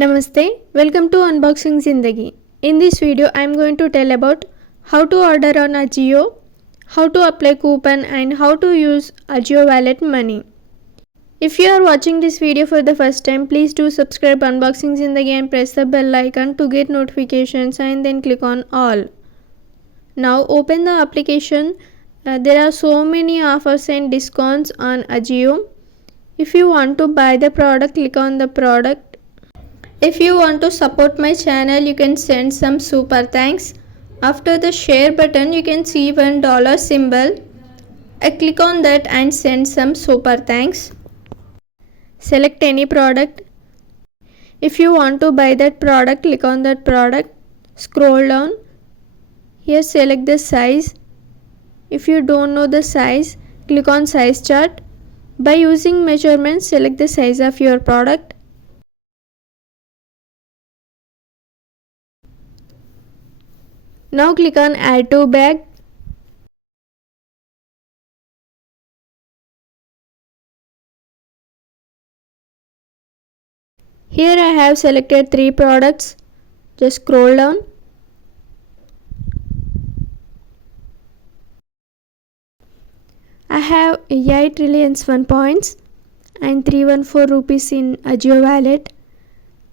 Namaste, welcome to Unboxing Zindagi. In this video, I am going to tell about how to order on Ajio, how to apply coupon and how to use Ajio wallet money. If you are watching this video for the first time, please do subscribe Unboxing Zindagi and press the bell icon to get notifications and then click on all. Now open the application. There are so many offers and discounts on Ajio. If you want to buy the product, click on the product. If you want to support my channel, you can send some super thanks. After the share button, you can see $1 symbol. Click on that and send some super thanks. Select any product. If you want to buy that product, click on that product. Scroll down. Here select the size. If you don't know the size, click on size chart. By using measurements, select the size of your product. Now click on add to bag. Here I have selected 3 products. Just scroll down. I have 8 Reliance 1 points and 314 rupees in Ajio wallet.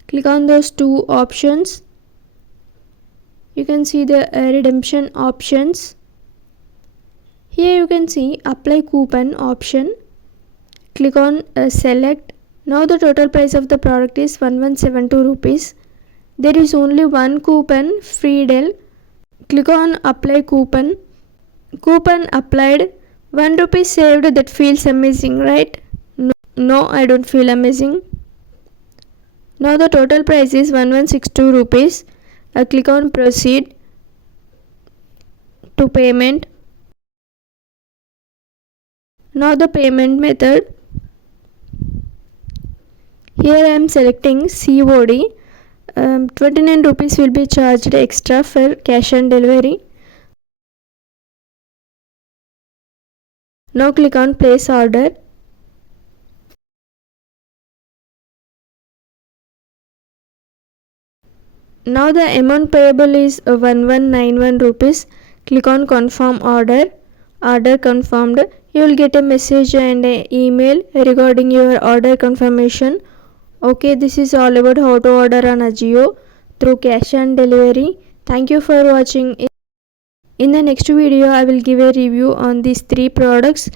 Click on those two options. You can see the redemption options. Here you can see apply coupon option. Click on select. Now the total price of the product is 1172 rupees. There is only one coupon free deal. Click on apply coupon. Coupon applied. 1 rupee saved. That feels amazing, right? No, I don't feel amazing. Now the total price is 1162 rupees. Click on proceed to payment. Now the payment method. Here I am selecting COD. 29 rupees will be charged extra for cash on delivery. Now click on place order. Now the amount payable is 1191 rupees. Click on confirm order. Order confirmed. You will get a message and an email regarding your order confirmation. Okay, this is all about how to order on Ajio through cash on delivery. Thank you for watching. In the next video, I will give a review on these 3 products.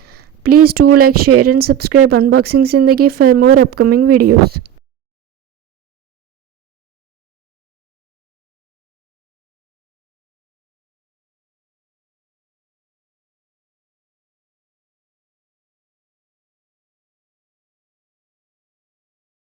Please do like, share and subscribe Unboxing Zindagi for more upcoming videos.